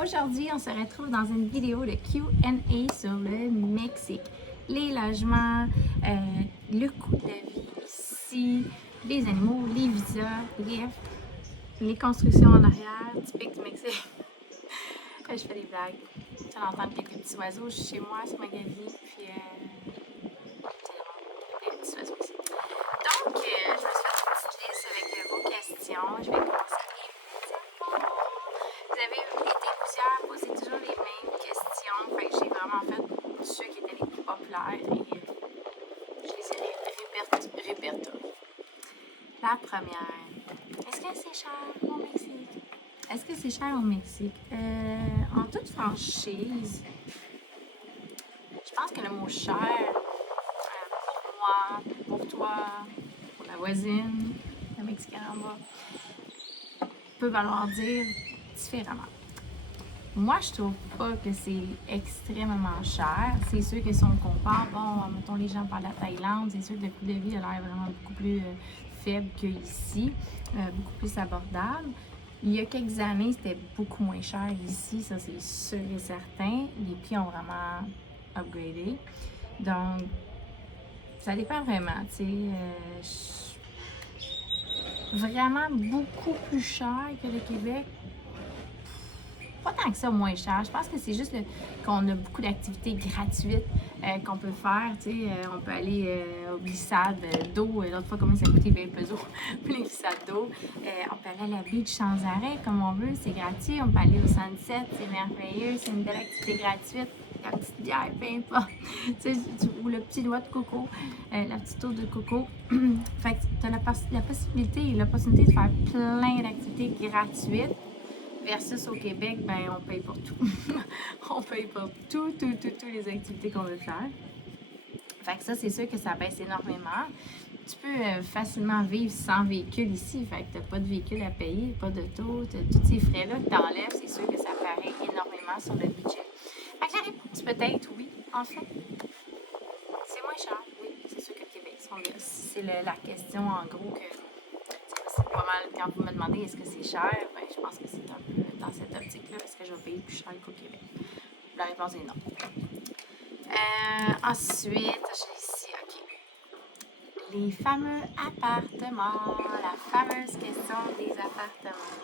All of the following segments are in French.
Aujourd'hui, on se retrouve dans une vidéo de Q&A sur le Mexique. Les logements, le coût de vie ici, les animaux, les visas, bref, les constructions en arrière, typique du Mexique. Je fais des blagues. Tu vas entendre quelques petits oiseaux. Je suis chez moi, sur ma galerie, puis c'est des petits oiseaux ici. Donc, je me suis fait une petite liste avec vos questions. Je vais commencer immédiatement. Vous avez été plusieurs, posez toujours les mêmes questions. Fait que j'ai vraiment fait ceux qui étaient les plus populaires et je les ai répertoriés. La première, est-ce que c'est cher au Mexique? Est-ce que c'est cher au Mexique? En toute franchise, je pense que le mot cher, pour moi, pour toi, pour la voisine, le Mexicain en bas, peut valoir dire différemment. Moi, je trouve pas que c'est extrêmement cher. C'est sûr que si on compare, bon, mettons les gens parlent de la Thaïlande, c'est sûr que le coût de vie a l'air vraiment beaucoup plus faible qu'ici, beaucoup plus abordable. Il y a quelques années, c'était beaucoup moins cher ici, ça c'est sûr et certain. Les prix ont vraiment upgradé. Donc, ça dépend vraiment, tu sais. Vraiment beaucoup plus cher que le Québec. Pas tant que ça moins cher. Je pense que c'est juste qu'on a beaucoup d'activités gratuites qu'on peut faire. On peut aller aux glissades d'eau. L'autre fois, combien ça coûtait 20 pesos pour les glissades d'eau. On peut aller à la beach sans arrêt, comme on veut. C'est gratuit. On peut aller au sunset. C'est merveilleux. C'est une belle activité gratuite. La petite bière, peu importe. Ou le petit noix de coco, la petite eau de coco. Fait que tu as la possibilité et l'opportunité de faire plein d'activités gratuites. Versus au Québec, ben on paye pour tout. On paye pour toutes les activités qu'on veut faire. Fait que ça, c'est sûr que ça baisse énormément. Tu peux facilement vivre sans véhicule ici. Fait que t'as pas de véhicule à payer, pas d'auto, tous ces frais-là que t'enlèves, c'est sûr que ça paraît énormément sur le budget. Fait que la réponse peut-être oui, en fait. C'est moins cher, oui, c'est sûr que le Québec. C'est la question en gros que c'est pas mal, quand vous me demandez est-ce que c'est cher, ben, je pense que c'est un peu dans cette optique-là, est-ce que je vais payer plus cher qu'au Québec? La réponse est non. Ensuite, j'ai ici, OK. Les fameux appartements, la fameuse question des appartements.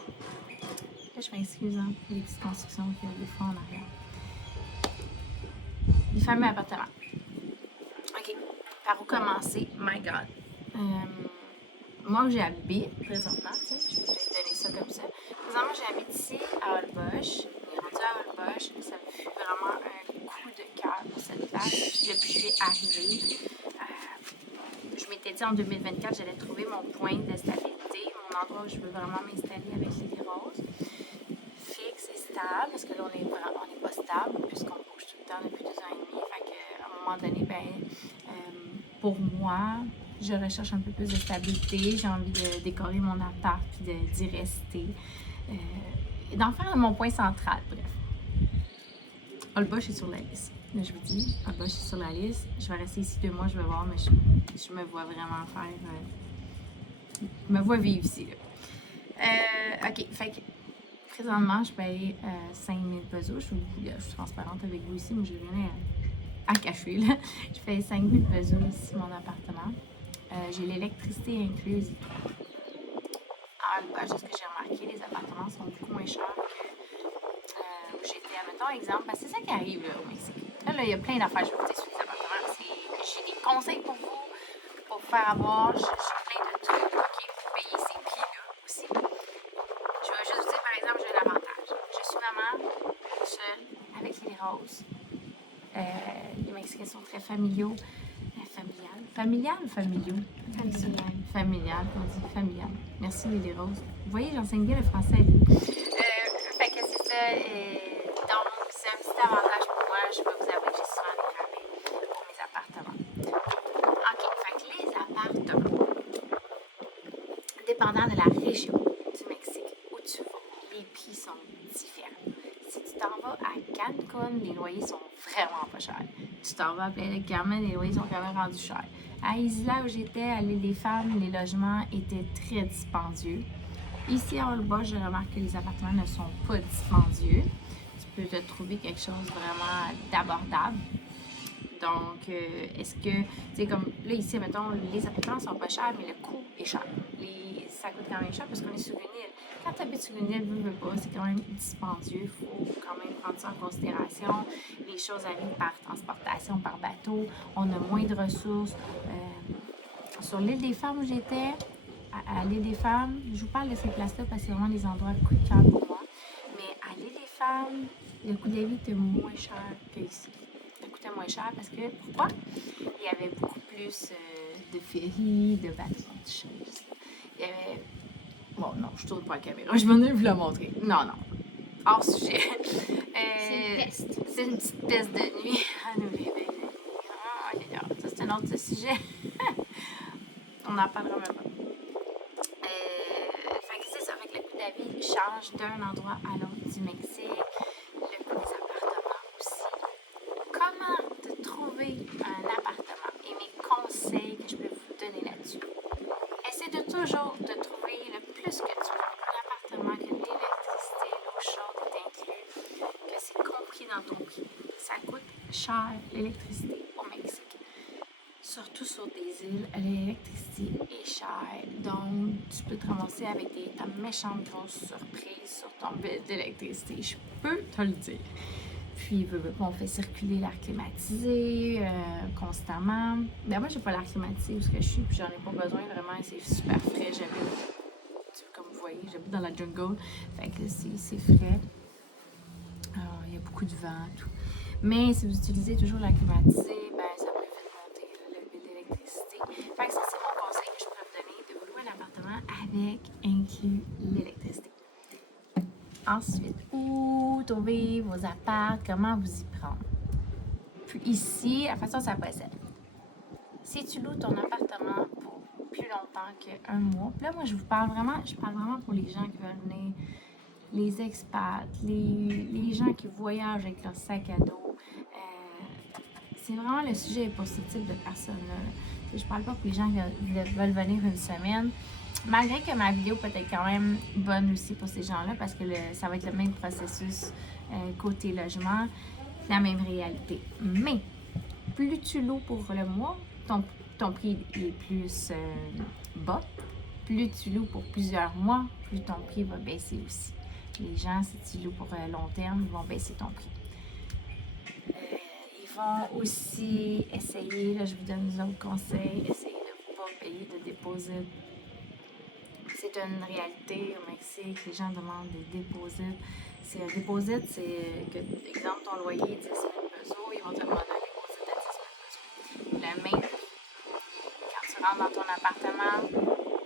Là, je m'excuse pour les petites constructions qu'il y a des fois en arrière. Les fameux appartements. OK. Par où commencer? My God. Moi, où j'habite présentement, tu sais, je vais te donner ça comme ça. Présentement, j'habite ici à Holbox. On est rendu à Holbox. Ça me fut vraiment un coup de cœur pour cette place depuis que je suis arrivée. Je m'étais dit en 2024, j'allais trouver mon point de stabilité, mon endroit où je veux vraiment m'installer avec Lily Rose. Fixe et stable, parce que là, on n'est pas stable, puisqu'on bouge tout le temps depuis 2 ans et demi. Fait qu'à un moment donné, pour moi, je recherche un peu plus de stabilité. J'ai envie de décorer mon appart puis d'y rester. Et d'en faire mon point central, bref. Holbox est sur la liste. Là, je vous dis, Holbox est sur la liste. Je vais rester ici 2 mois, je vais voir, mais je me vois vraiment faire... je me vois vivre ici, là. OK, fait que présentement, je paye 5000 pesos. Je suis transparente avec vous ici, mais j'ai rien à cacher, là. Je paye 5000 pesos ici, mon appartement. J'ai l'électricité incluse et tout. À Holbox, ce que j'ai remarqué, les appartements sont beaucoup moins chers que où j'étais. Mettons exemple, parce que c'est ça qui arrive là, au Mexique. Là, il y a plein d'affaires, je vais vous dire sur les appartements. J'ai des conseils pour vous, pour vous faire avoir. J'ai plein de trucs pour payer ces prix-là aussi. Je vais juste vous dire, par exemple, j'ai un avantage. Je suis maman, seule, avec les roses. Les Mexicains sont très familiaux. Familial ou familiaux? Familial, on dit familial. Merci Lily Rose. Vous voyez, j'enseigne bien le français. Fait que c'est ça. Donc, c'est un petit avantage pour moi. Je vais vous avouer que j'ai souvent des rabais pour mes appartements. OK, fait que les appartements, dépendant de la région du Mexique où tu vas, les prix sont différents. Si tu t'en vas à Cancun, les loyers sont vraiment pas chers. Tu t'en vas à Playa del Carmen, les loyers sont quand même rendus chers. À Isla, où j'étais, à l'île des Femmes, les logements étaient très dispendieux. Ici, à Holbox, je remarque que les appartements ne sont pas dispendieux. trouver quelque chose vraiment d'abordable. Donc, est-ce que, tu sais, comme là, ici, mettons, les appartements sont pas chers, mais le coût est cher. Ça coûte quand même cher parce qu'on est sur une île. Quand tu habites sur une île, veux pas, c'est quand même dispendieux. Il faut quand même prendre ça en considération. Les choses arrivent par transportation, par bateau. On a moins de ressources. Sur l'île des Femmes où j'étais, à l'île des Femmes, je vous parle de ces places-là parce que c'est vraiment des endroits coup de cœur pour moi. Mais à l'île des Femmes, le coût de la vie était moins cher qu'ici. Ça coûtait moins cher parce que, pourquoi? Il y avait beaucoup plus de ferries, de bateaux de choses. Il y avait... Bon, non, je tourne pas la caméra, je m'en ai vous la montrer. Non, non, hors sujet. C'est une petite peste de nuit. Ça, c'est un autre sujet. On n'en parlera même pas. Fait que c'est ça, fait que le coût de la vie change d'un endroit à l'autre du Mexique. Le coût des appartements aussi. Comment te trouver un appartement et mes conseils que je peux vous donner là-dessus. Essaie de toujours de trouver le plus que tu veux. L'appartement, que l'électricité, l'eau chaude est inclus, que c'est compris dans ton prix. Ça coûte cher l'électricité au Mexique. Surtout sur des îles, l'électricité est chère. Donc, tu peux te ramasser avec ta méchante grosse surprise sur ton bill d'électricité. Je peux te le dire. Puis, on fait circuler l'air climatisé constamment. Ben, moi, j'ai pas l'air climatisé où je suis, puis j'en ai pas besoin vraiment. C'est super frais. Comme vous voyez, j'habite dans la jungle. Fait que c'est frais. Alors, il y a beaucoup de vent, tout. Mais si vous utilisez toujours l'air climatisé, ben, ça peut vite monter le bill d'électricité. Fait que ça, c'est mon conseil que je pourrais vous donner, de vous louer un appartement avec inclus l'électricité. Ensuite, où trouver vos apparts, comment vous y prendre. Puis ici, la façon ça procède. Si tu loues ton appartement pour plus longtemps qu'un mois, puis là, moi, je parle vraiment pour les gens qui veulent venir, les expats, les gens qui voyagent avec leur sac à dos. C'est vraiment le sujet pour ce type de personnes-là. Je parle pas pour les gens qui veulent venir une semaine. Malgré que ma vidéo peut être quand même bonne aussi pour ces gens-là parce que ça va être le même processus côté logement, la même réalité. Mais plus tu loues pour le mois, ton prix est plus bas. Plus tu loues pour plusieurs mois, plus ton prix va baisser aussi. Les gens, si tu loues pour long terme, ils vont baisser ton prix. Ils vont aussi essayer, là je vous donne un autre conseil, essayer de ne pas payer de déposit. C'est une réalité au Mexique, les gens demandent des déposits. Un déposit, c'est que, exemple, ton loyer est 10 000 pesos, ils vont te demander un déposit à 10 000 pesos. Le même prix. Quand tu rentres dans ton appartement,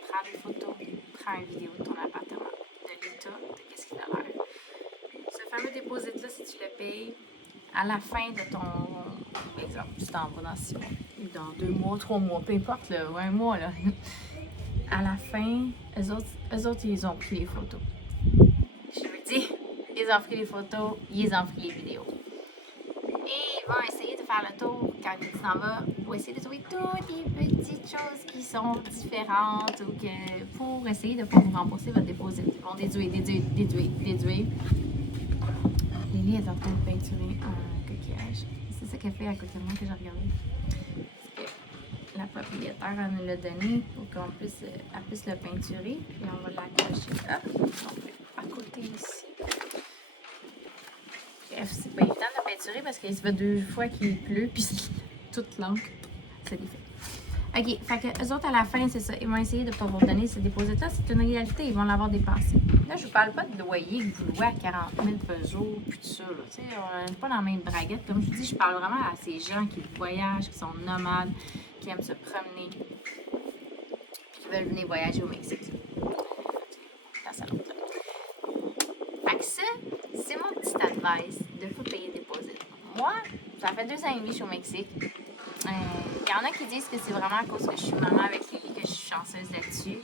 prends des photos, prends une vidéo de ton appartement, de l'état, de qu'est-ce qu'il a l'air. Ce fameux déposit-là, si tu le payes, à la fin de ton, exemple, tu t'en vas dans 6 mois, ou dans 2 mois, 3 mois, peu importe, là, 1 mois, là. À la fin, eux autres, ils ont pris les photos. Je vous dis, ils ont pris les photos, ils ont pris les vidéos. Et ils vont essayer de faire le tour quand tu t'en vas pour essayer de trouver toutes les petites choses qui sont différentes ou pour essayer de ne pas vous rembourser votre dépôt. Ils vont déduire. Lily est en train de peinturer un coquillage. C'est ça qu'elle fait à côté de moi que j'ai regardé. La propriétaire nous l'a donné pour qu'on puisse le peinturer. Puis on va l'accrocher à côté ici. Bref, c'est pas évident de peinturer parce que ça fait 2 fois qu'il pleut puis toute l'encre se défait. Ok, fait que eux autres à la fin, c'est ça. Ils vont essayer de ne pas vous donner ce dépôt-là. C'est une réalité, ils vont l'avoir dépassé. Là, je vous parle pas de loyer que vous louez à 40 000 pesos puis tout ça. Tu sais, on n'est pas dans la même braguette. Comme je vous dis, je parle vraiment à ces gens qui voyagent, qui sont nomades, qui aiment se promener, puis qui veulent venir voyager au Mexique. Place à l'autre. Fait que ça, c'est mon petit advice de ne pas payer des déposit. Moi, ça fait 2 ans et demi que je suis au Mexique. Il y en a qui disent que c'est vraiment à cause que je suis maman avec Lily que je suis chanceuse là-dessus.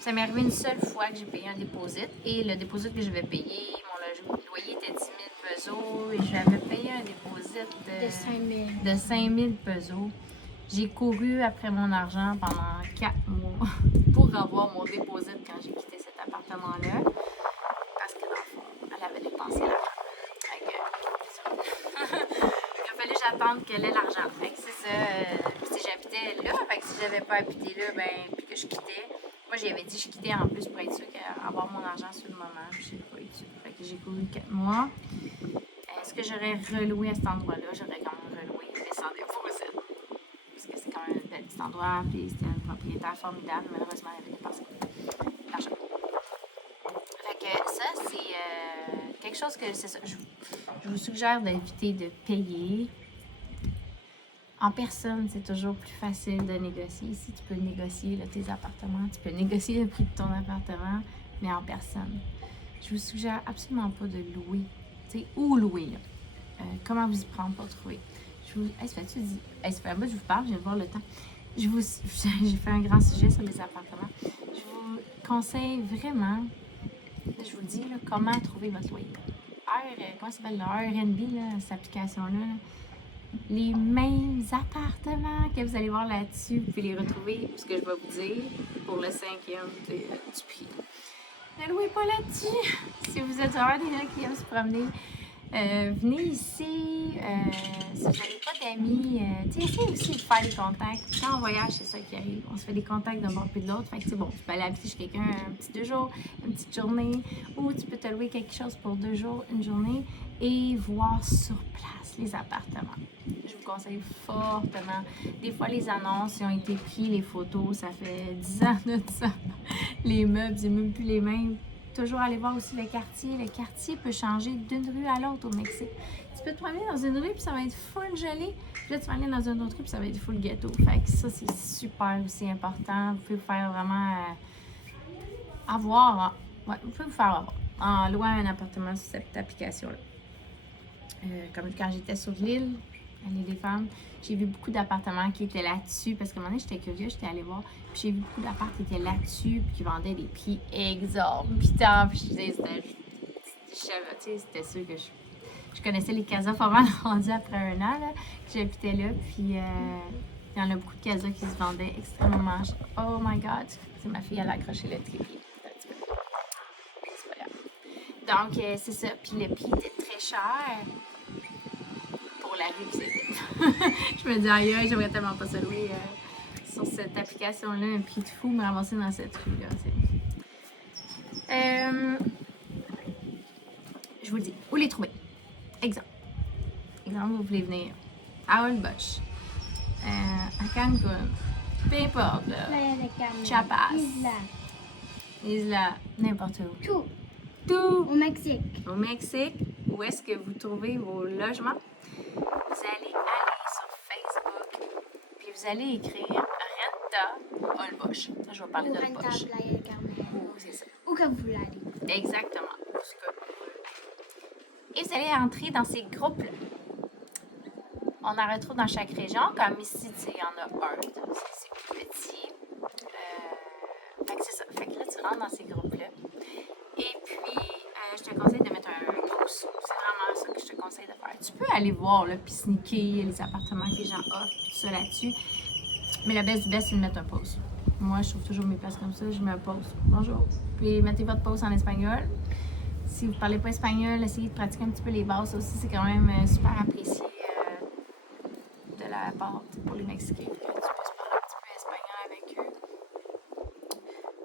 Ça m'est arrivé une seule fois que j'ai payé un déposit. Et le déposit que je vais payer, mon loyer était 10 000 pesos. Et j'avais payé un déposit de 5 000 pesos. J'ai couru après mon argent pendant 4 mois pour avoir mon déposit quand j'ai quitté cet appartement-là. Parce que dans le fond, elle avait dépensé l'argent. j'attende qu'elle ait l'argent. Fait que c'est ça. Puis si j'habitais là, fait que si j'avais pas habité là, ben, puis que je quittais, moi j'avais dit que je quittais en plus pour être sûre qu'avoir mon argent sur le moment. Puis j'ai pas eu ça. Fait que j'ai couru 4 mois. Est-ce que j'aurais reloué à cet endroit-là? J'aurais quand même reloué, mais sans défaut aussi. Parce que c'est quand même un bel petit endroit, puis c'était un propriétaire formidable. Malheureusement, il avait dépensé l'argent. Fait que ça, c'est quelque chose que, c'est ça, je vous suggère d'éviter de payer. En personne, c'est toujours plus facile de négocier. Ici, tu peux négocier là, tes appartements, tu peux négocier le prix de ton appartement, mais en personne. Je vous suggère absolument pas de louer. Tu sais, où louer, là? Comment vous y prendre pour trouver? Hey, ça fait-tu dit? Hey, ça fait un bout que je vous parle, je viens de voir le temps. J'ai fait un grand sujet sur les appartements. Je vous conseille vraiment, je vous dis, là, comment trouver votre loyer. Comment ça s'appelle? Le Airbnb, là, cette application-là. Là. Les mêmes appartements que vous allez voir là-dessus, vous pouvez les retrouver, ce que je vais vous dire, pour le 5e du prix. Ne louez pas là-dessus. Si vous êtes vraiment des gens qui aiment se promener, venez ici. Si vous n'avez pas d'amis, essayez aussi de faire des contacts. Quand on voyage, c'est ça qui arrive. On se fait des contacts d'un bord puis de l'autre. Fait que, bon, tu peux aller habiter chez quelqu'un un petit 2 jours, une petite journée, ou tu peux te louer quelque chose pour 2 jours, une journée, et voir sur place les appartements. Je vous conseille fortement. Des fois, les annonces, ils ont été pris, les photos, ça fait 10 ans de ça. Les meubles, c'est même plus les mêmes. Toujours aller voir aussi le quartier. Le quartier peut changer d'une rue à l'autre au Mexique. Tu peux te promener dans une rue puis ça va être full joli. Puis là, tu vas aller dans une autre rue puis ça va être full ghetto. Fait que ça, c'est super aussi important. Vous pouvez vous faire vraiment avoir. Ouais, vous pouvez vous faire avoir en louant un appartement sur cette application-là. Comme quand j'étais sur l'île, l'île des femmes, j'ai vu beaucoup d'appartements qui étaient là-dessus parce qu'à un moment donné, j'étais curieuse, j'étais allée voir, puis j'ai vu beaucoup d'appartements qui étaient là-dessus, puis qui vendaient des prix exorbitants, puis je disais, c'était sûr que je connaissais les casas pas mal rendus après un an, là, que j'habitais là, puis il y en a beaucoup de casas qui se vendaient extrêmement cher. Oh my god, c'est ma fille, elle a accroché le trépied. C'est pas grave. Donc, c'est ça, puis le prix était très cher. Pour la rue que c'était. Je me dis, aïe, j'aimerais tellement pas se louer sur cette application-là, un prix de fou, me ramasser dans cette rue-là. Je vous le dis, où les trouver? Exemple, vous voulez venir à Holbox, à Cancun, peu importe, là, Chiapas, Isla, n'importe où. Tout. Au Mexique. Au Mexique, où est-ce que vous trouvez vos logements? Vous allez aller sur Facebook, puis vous allez écrire Renta Holbox. Je vais parler de Holbox. C'est ça. Où que vous voulez aller. Exactement. Et vous allez entrer dans ces groupes-là. On en retrouve dans chaque région, comme ici, il y en a un. C'est plus petit. Fait que c'est ça. Fait que là, tu rentres dans ces groupes-là. Et puis, je te conseille de mettre un post. C'est vraiment ça que je te conseille de faire. Tu peux aller voir, là, puis sneaker les appartements que les gens offrent, tout ça là-dessus. Mais le best du best, c'est de mettre un post. Moi, je trouve toujours mes places comme ça. Je mets un post. Bonjour. Puis, mettez votre post en espagnol. Si vous ne parlez pas espagnol, essayez de pratiquer un petit peu les bases. Ça aussi, c'est quand même super apprécié de la part pour les Mexicains. Tu peux se parler un petit peu espagnol avec eux.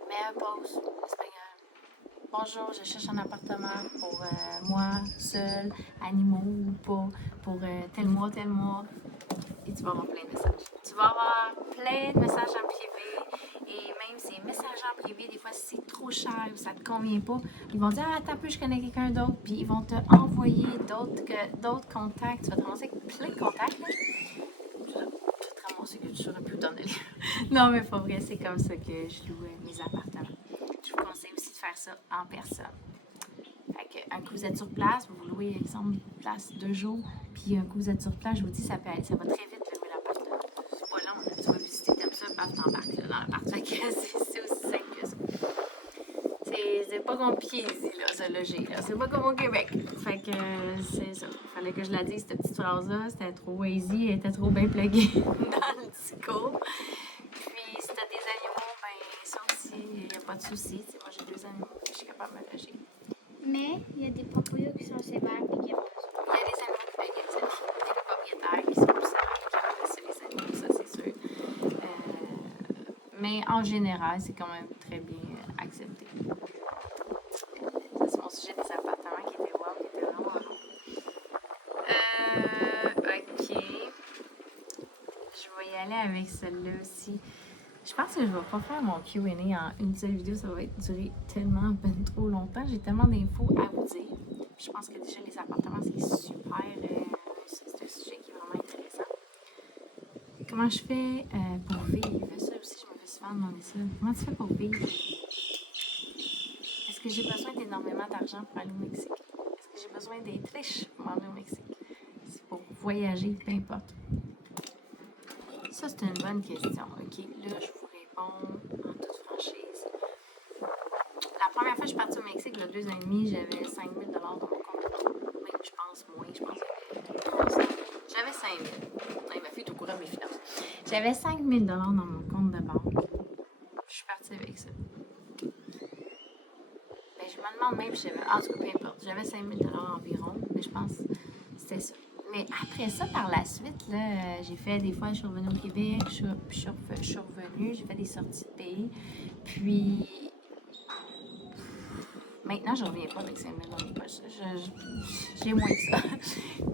Mets un post espagnol. Bonjour, je cherche un appartement pour moi, seul, animaux ou pas, pour tel mois. Et tu vas avoir plein de messages. Tu vas avoir plein de messages en privé. Et même ces messages en privé, des fois, si c'est trop cher ou ça te convient pas, ils vont dire « Ah, attends un peu, je connais quelqu'un d'autre. » Puis ils vont te envoyer d'autres contacts. Tu vas te ramasser avec plein de contacts. Là. Tu vas te ramasser que tu saurais plus t'en aller. Non, mais pas vrai, c'est comme ça que je loue mes appartements. Je vous conseille aussi de faire ça en personne. Fait que, un coup vous êtes sur place, vous louez, exemple, place 2 jours, puis un coup vous êtes sur place, je vous dis, ça va très vite de louer l'appart. C'est pas long, là. Tu vas visiter, t'aimes ça, paf, t'embarques dans l'appart. Fait que c'est aussi simple que ça. C'est pas compliqué ici, là, se loger, là. C'est pas comme au Québec. Fait que c'est ça. Fallait que je la dise, cette petite phrase-là. C'était trop easy, elle était trop bien pluguée dans le discours. Puis, si t'as des animaux, ben, ça aussi, il n'y a pas de souci. Moi, j'ai 2 animaux, je suis capable de me loger. Mais il y a des propriétaires qui sont sévères et qui aiment ça. Il y a des animaux, il y a des propriétaires qui Mais en général, c'est quand même très bien accepté. Ça, c'est mon sujet des appartements qui était wow, qui était vraiment bon. Ok. Je vais y aller avec celle-là aussi. Je pense que je vais pas faire mon Q&A en une seule vidéo. Ça va durer tellement ben trop longtemps. J'ai tellement d'infos à vous dire. Je pense que déjà les appartements, c'est super. C'est un sujet qui est vraiment intéressant. Comment je fais pour vivre? Ça aussi, je me fais souvent demander ça. Comment tu fais pour vivre? Est-ce que j'ai besoin d'énormément d'argent pour aller au Mexique? Est-ce que j'ai besoin d'être riche pour aller au Mexique? C'est pour voyager, peu importe. Ça, c'est une bonne question. OK, là, je vous réponds en toute franchise. La première fois que je suis partie au Mexique, il y a 2 ans et demi, j'avais 5 000 dans mon compte. Même, je pense moins. Je pense que j'avais 5 000. Il m'a fait tout courant mes finances. J'avais 5 000 dans mon compte de banque. Je suis partie avec ça. Ben, je me demande même, en tout cas, peu importe. J'avais 5 000 environ, mais je pense que c'était ça. Mais après ça, par la suite, là, j'ai fait des fois, je suis revenue au Québec, je suis revenue, j'ai fait des sorties de pays. Puis, maintenant, je ne reviens pas avec 5 000 dans mes poches. J'ai moins que ça.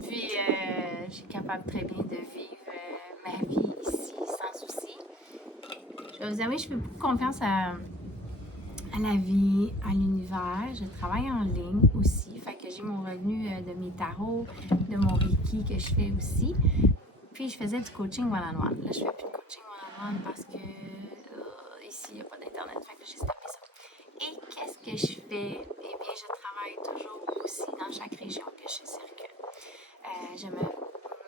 Puis, je suis capable très bien de vivre ma vie ici sans souci. Je vais vous avouer, je fais beaucoup confiance à la vie, à l'univers. Je travaille en ligne aussi. Fait que j'ai mon revenu de mes tarots, de mon Reiki que je fais aussi. Puis je faisais du coaching one-on-one. Là, je fais plus de coaching one-on-one parce que ici, il n'y a pas d'internet. Fait que j'ai stoppé ça. Et qu'est-ce que je fais? Eh bien, je travaille toujours aussi dans chaque région que je circule. Je me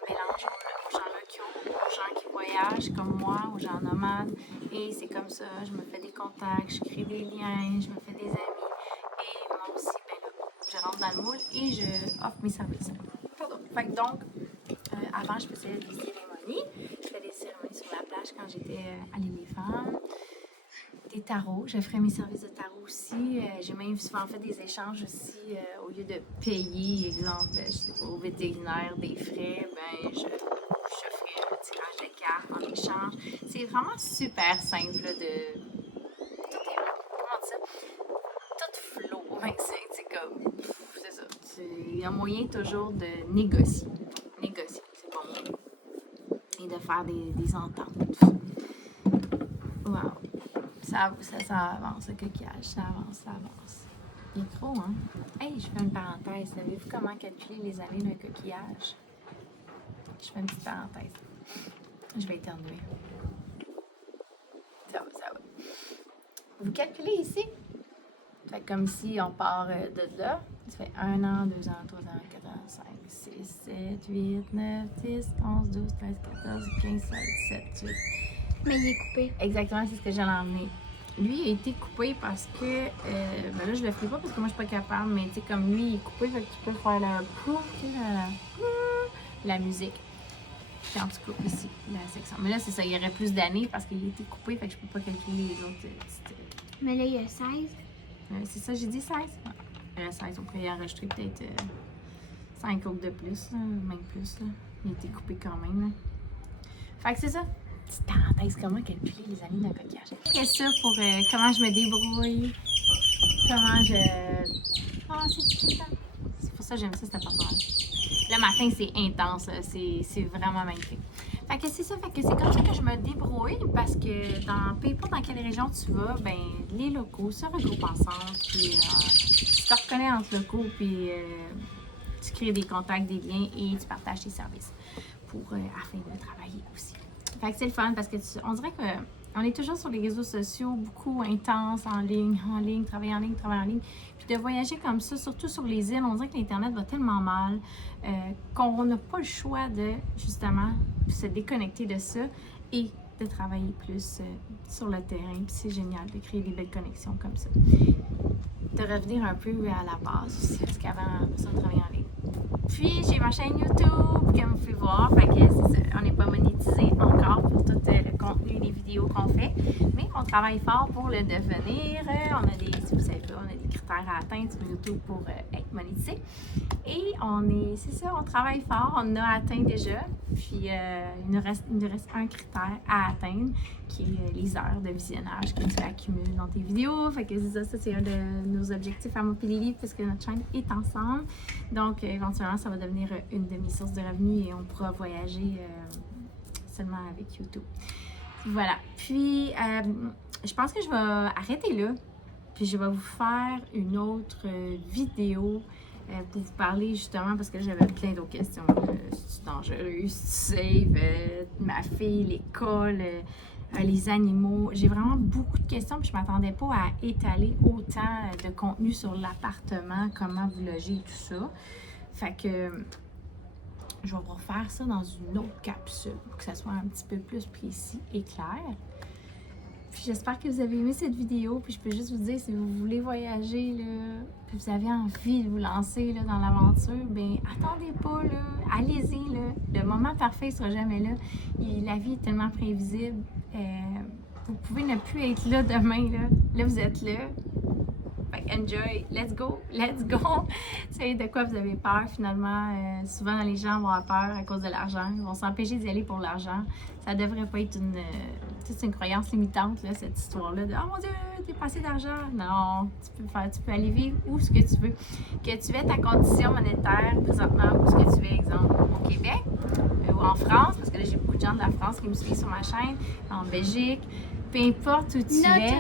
mélange aux gens locaux, aux gens qui voyagent comme moi, aux gens nomades. Et c'est comme ça, je me fais des contacts, je crée des liens, je me fais des amis. Et moi aussi, ben là, je rentre dans le moule et je offre mes services. Pardon. Fait que donc, avant, je faisais des cérémonies. Je fais des cérémonies sur la plage quand j'étais à l'île des Femmes. Des tarots, je ferais mes services de tarot aussi. J'ai même souvent fait des échanges aussi. Au lieu de payer, exemple, je sais pas, au vétérinaire des frais, ben je ferais un tirage de cartes en échange. C'est vraiment super simple là, de... Tout est... Comment dire ça? Tout flot. Ben, c'est comme... C'est ça. Il y a moyen toujours de négocier. Négocier, c'est bon. Et de faire des ententes. Wow. Ça avance, le coquillage, ça avance. Il est gros, hein? Hey, je fais une parenthèse. Savez-vous comment calculer les années d'un coquillage? Je fais une petite parenthèse. Je vais éternuer. Ça va. Vous calculez ici? Fait comme ici, on part de là. Ça fait 1 an, 2 ans, 3 ans, 4 ans, 5, 6, 7, 8, 9, 10, 11, 12, 13, 14, 15, 16, 17, 18. Mais il est coupé. Exactement, c'est ce que j'allais emmener. Lui a été coupé parce que, ben là je le ferai pas parce que moi je suis pas capable, mais tu sais comme lui il est coupé, fait que tu peux faire la musique. Puis en tout cas ici, la section. Mais là c'est ça, il y aurait plus d'années parce qu'il a été coupé, fait que je peux pas calculer les autres petites. Mais là il y a 16. C'est ça, j'ai dit 16. Ouais. Il y a 16, on pourrait y enregistrer peut-être 5 autres de plus, là, même plus. Là. Il a été coupé quand même. Là. Fait que c'est ça. Petite parenthèse, comment calculer les années d'un coquillage. C'est ça pour comment je me débrouille, comment je... Ah, c'est pour ça que j'aime ça, cet appartement. Le matin, c'est intense, c'est vraiment magnifique. Fait que c'est ça, fait que c'est comme ça que je me débrouille parce que peu importe dans quelle région tu vas, ben les locaux se regroupent ensemble, puis tu te reconnais entre locaux, puis tu crées des contacts, des liens et tu partages tes services afin de travailler aussi. Fait que c'est le fun parce que on dirait qu'on est toujours sur les réseaux sociaux, beaucoup intenses, en ligne, travailler en ligne. Puis de voyager comme ça, surtout sur les îles, on dirait que l'Internet va tellement mal qu'on n'a pas le choix de, justement, se déconnecter de ça et de travailler plus sur le terrain. Puis c'est génial de créer des belles connexions comme ça. De revenir un peu à la base aussi, parce qu'avant, ça, on travaillait en ligne. Puis j'ai ma chaîne YouTube, comme vous pouvez voir, fait que c'est ça, on n'est pas monétisé encore pour tout le contenu, les vidéos qu'on fait, mais on travaille fort pour le devenir. On a des, si vous savez pas, on a des critères à atteindre sur YouTube pour être monétisé. Et c'est ça, on travaille fort, on a atteint déjà, puis il nous reste un critère à atteindre, qui est les heures de visionnage que tu accumules dans tes vidéos. Fait que c'est ça c'est un de nos objectifs à Mopilili, puisque notre chaîne est ensemble. Donc, éventuellement, ça va devenir une de mes sources de revenus et on pourra voyager seulement avec YouTube. Voilà. Puis, je pense que je vais arrêter là. Puis, je vais vous faire une autre vidéo pour vous parler justement, parce que j'avais plein d'autres questions. C'est dangereux, c'est safe, ma fille, l'école, les animaux. J'ai vraiment beaucoup de questions, puis je ne m'attendais pas à étaler autant de contenu sur l'appartement, comment vous logez et tout ça. Fait que je vais vous refaire ça dans une autre capsule pour que ça soit un petit peu plus précis et clair. Puis j'espère que vous avez aimé cette vidéo. Puis je peux juste vous dire, si vous voulez voyager, là, puis vous avez envie de vous lancer là, dans l'aventure, bien, attendez pas, là, allez-y, là. Le moment parfait ne sera jamais là. Et la vie est tellement prévisible. Vous pouvez ne plus être là demain, là. Là, vous êtes là. Fait que enjoy, let's go, let's go! Tu sais, de quoi vous avez peur finalement? Souvent, les gens vont avoir peur à cause de l'argent. Ils vont s'empêcher d'y aller pour l'argent. Ça devrait pas être une croyance limitante, là, cette histoire-là de « Oh mon Dieu, t'es pas assez d'argent! » Non, tu peux aller vivre où ce que tu veux. Que tu aies ta condition monétaire présentement, où ce que tu veux, exemple, au Québec ou en France, parce que là, j'ai beaucoup de gens de la France qui me suivent sur ma chaîne, en Belgique, peu importe où tu es.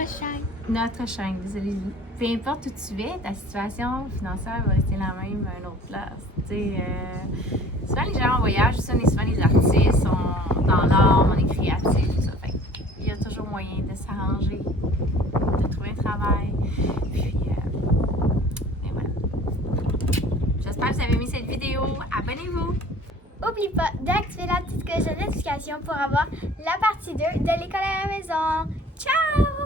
Notre chaîne, désolée. Peu importe où tu es, ta situation financière va rester la même à une autre place. Tu sais, souvent les gens en voyage, souvent les artistes sont dans l'art, on est créatif, tout ça. Fait il y a toujours moyen de s'arranger, de trouver un travail. Puis, et voilà. J'espère que vous avez aimé cette vidéo. Abonnez-vous! N'oublie pas d'activer la petite cloche de notification pour avoir la partie 2 de l'école à la maison. Ciao!